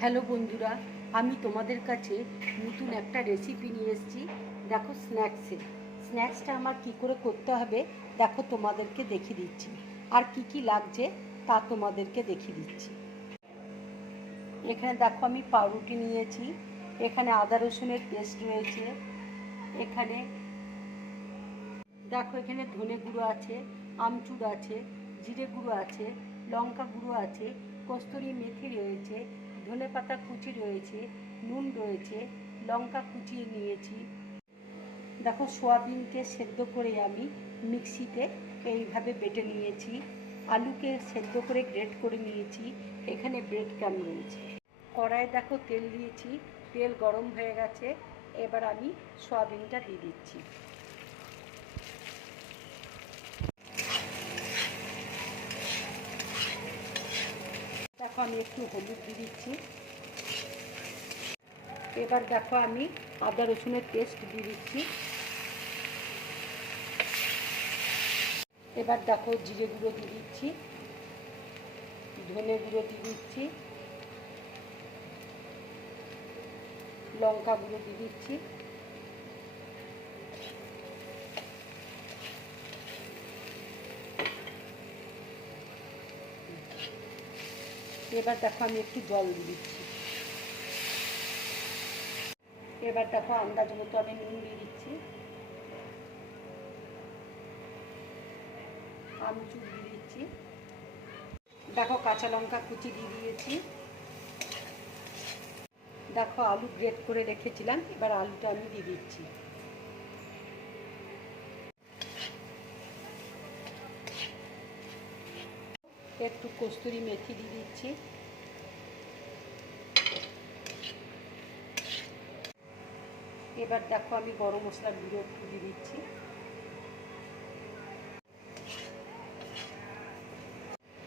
Hello বন্ধুরা, আমি তোমাদের কাছে নতুন একটা রেসিপি নিয়ে এসেছি। দেখো, স্ন্যাক্সটা আমার কি করে করতে হবে দেখো, তোমাদেরকে দেখিয়ে দিচ্ছি। আর কি কি লাগছে তা তোমাদেরকে দেখিয়ে দিচ্ছি। এখানে দেখো আমি পাউরুটি নিয়েছি, এখানে আদা রসুনের পেস্ট রয়েছে, এখানে দেখো এখানে ধনে গুঁড়ো আছে, আমচুর আছে, জিরে গুঁড়ো আছে, লঙ্কা গুঁড়ো আছে, কস্তুরি মেথি রয়েছে, ধনে পাতা কুচি রয়েছে, নুন রয়েছে, লঙ্কা কুচিয়ে নিয়েছি। দেখো সোয়াবিনকে সেদ্ধ করে আমি মিক্সিতে এইভাবে বেটে নিয়েছি, আলুকে সেদ্ধ করে গ্রেট করে নিয়েছি, এখানে ব্রেড ক্রাম রয়েছে। কড়াইয়ে দেখো তেল দিয়েছি, তেল গরম হয়ে গেছে, এবার আমি সোয়াবিনটা দিয়ে দিচ্ছি। দেখো আমি একটু হলুদ দিয়ে দিচ্ছি। এবার দেখো আমি আদা রসুনের পেস্ট দিয়ে দিচ্ছি। এবার দেখো জিরে গুঁড়ো দিয়ে দিচ্ছি, ধনে গুঁড়ো দিয়ে দিচ্ছি, লঙ্কা গুঁড়ো দিয়ে দিচ্ছি, এবার দেখো আমি একটু জল দিয়ে দিচ্ছি। এবার দেখো আন্দাজ মতো আমি নুন দিয়ে দিচ্ছি, আমচুর দিয়ে দিচ্ছি, দেখো কাঁচা লঙ্কা কুচি দিয়ে দিয়েছি। দেখো আলু গ্রেট করে রেখেছিলাম, এবার আলুটা আমি দিয়ে দিচ্ছি। একটু কস্তুরি মেথি দিয়ে দিচ্ছি। এবার দেখো আমি গরম মশলার গুঁড়ো একটু দিয়ে দিচ্ছি।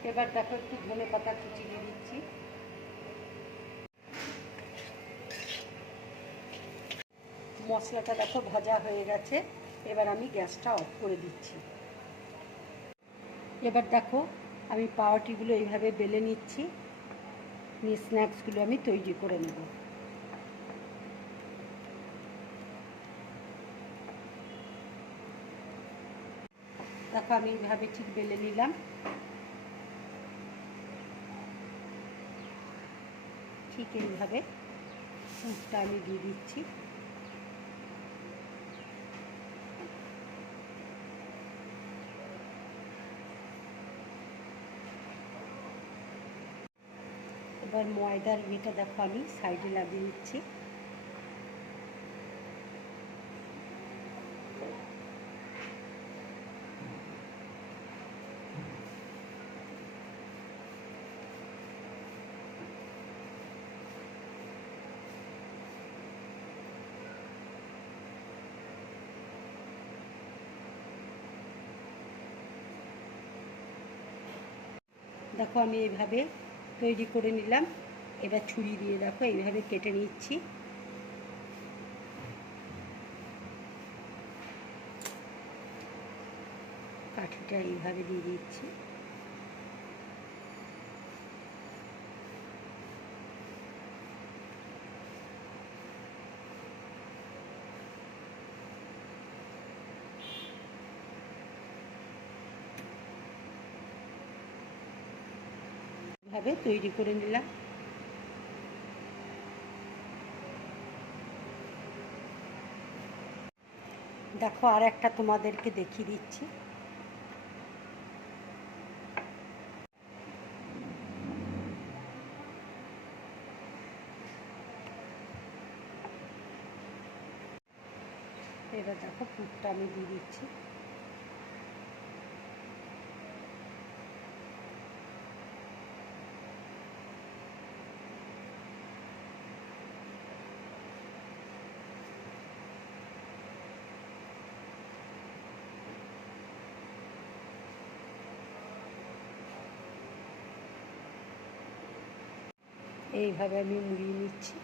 এবার দেখো একটু ধনে পাতা কুচি দিয়ে দিচ্ছি। মশলাটা দেখো ভাজা হয়ে গেছে, এবার আমি গ্যাসটা অফ করে দিচ্ছি। এবার দেখো আমি পাউরুটিগুলো এইভাবে বেলে নিচ্ছি, নিয়ে স্ন্যাক্সগুলো আমি তৈরি করে নেব। দেখো আমি এইভাবে ঠিক বেলে নিলাম, ঠিক এইভাবে পুরটা আমি দিয়ে দিচ্ছি। এবার ময়দার ইয়েটা দেখো আমি সাইডে লাগিয়ে নিচ্ছি। দেখো আমি এইভাবে তৈরি করে নিলাম, এবার ছুরি দিয়ে দেখো এইভাবে কেটে নিচ্ছি। কাঠিটা এইভাবে দিয়ে দিচ্ছি। এইভাবে তৈরি করে নিলাম। দেখো আর একটা তোমাদেরকে দেখিয়ে দিচ্ছি। এবার দেখো পুরটা আমি দিয়ে দিচ্ছি। এইভাবে আমি মুড়িয়ে নিচ্ছি।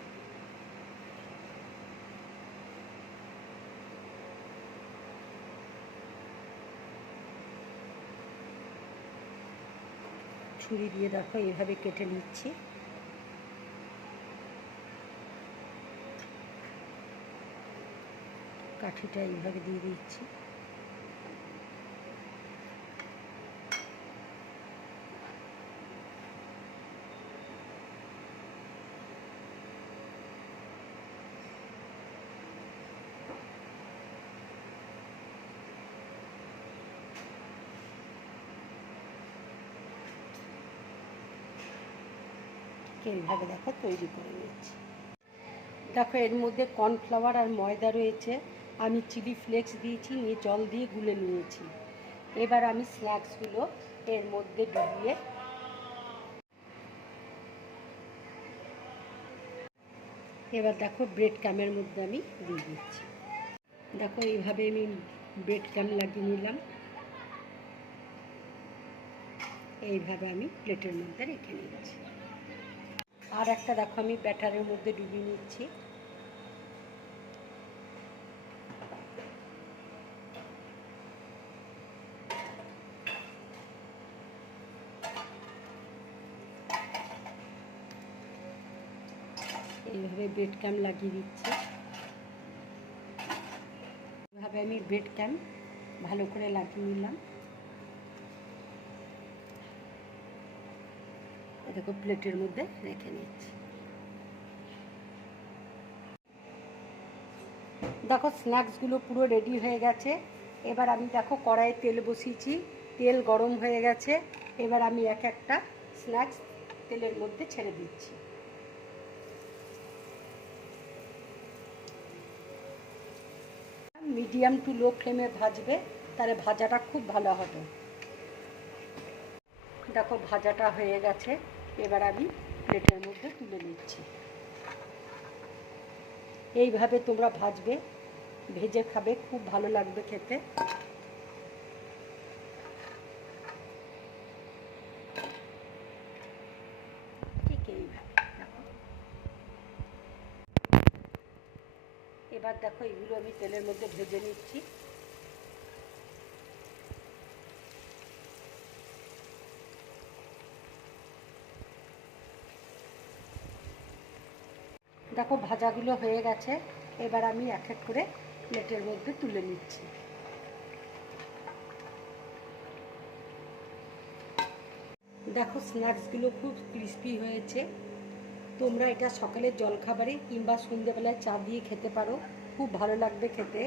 ছুরি দিয়ে দেখো এইভাবে কেটে নিচ্ছি। কাঠিটা এইভাবে দিয়ে দিচ্ছি। এইভাবে দেখো তৈরি করে নিচ্ছি। দেখো এর মধ্যে কর্নফ্লাওয়ার আর ময়দা রয়েছে, আমি চিলি ফ্লেক্স দিয়েছি, নিয়ে জল দিয়ে গুলে নিয়েছি। এবার আমি স্ন্যাক্সগুলো এর মধ্যে ডুবিয়ে এবার দেখো ব্রেড ক্যামের মধ্যে আমি দিয়ে দিচ্ছি। দেখো এইভাবে আমি ব্রেড ক্যাম লাগিয়ে নিলাম। এইভাবে আমি প্লেটের মধ্যে রেখে নিচ্ছি। আর একটা দেখো আমি ব্যাটারের মধ্যে ডুবিয়ে নিচ্ছি। এইভাবে ব্রেড ক্যাম লাগিয়ে দিচ্ছি। এইভাবে আমি ব্রেড ক্যাম ভালো করে লাগিয়ে নিলাম। দেখো প্লেটের মধ্যে রেখে নিচ্ছি। দেখো স্ন্যাক্সগুলো পুরো রেডি হয়ে গেছে। এবার আমি দেখো কড়াইয়ে তেল বসিয়েছি, তেল গরম হয়ে গেছে। এবার আমি এক একটা স্ন্যাক্স তেলের মধ্যে ছেড়ে দিচ্ছি। মিডিয়াম টু লো ফ্লেমে ভাজবে, তাহলে ভাজাটা খুব ভালো হবে। দেখো ভাজাটা হয়ে গেছে। এবার আমি প্লেটের মধ্যে তুলে নিচ্ছি। এইভাবে তোমরা ভাজবে, ভেজে খাবে, খুব ভালো লাগবে খেতে। ঠিক এইভাবে দেখো। এবার দেখো এগুলো আমি তেলের মধ্যে ভেজে নিচ্ছি। দেখো ভাজাগুলো হয়ে গেছে। এবার আমি এক এক করে প্লেটের মধ্যে তুলে নিচ্ছি। দেখো স্ন্যাক্সগুলো খুব ক্রিস্পি হয়েছে। তোমরা এটা সকালের জলখাবারে কিংবা সন্ধ্যেবেলায় চা দিয়ে খেতে পারো, খুব ভালো লাগবে খেতে।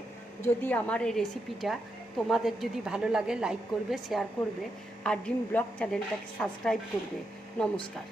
যদি আমার এই রেসিপিটা তোমাদের যদি ভালো লাগে, লাইক করবে, শেয়ার করবে, আর ড্রিম ব্লগ চ্যানেলটাকে সাবস্ক্রাইব করবে। নমস্কার।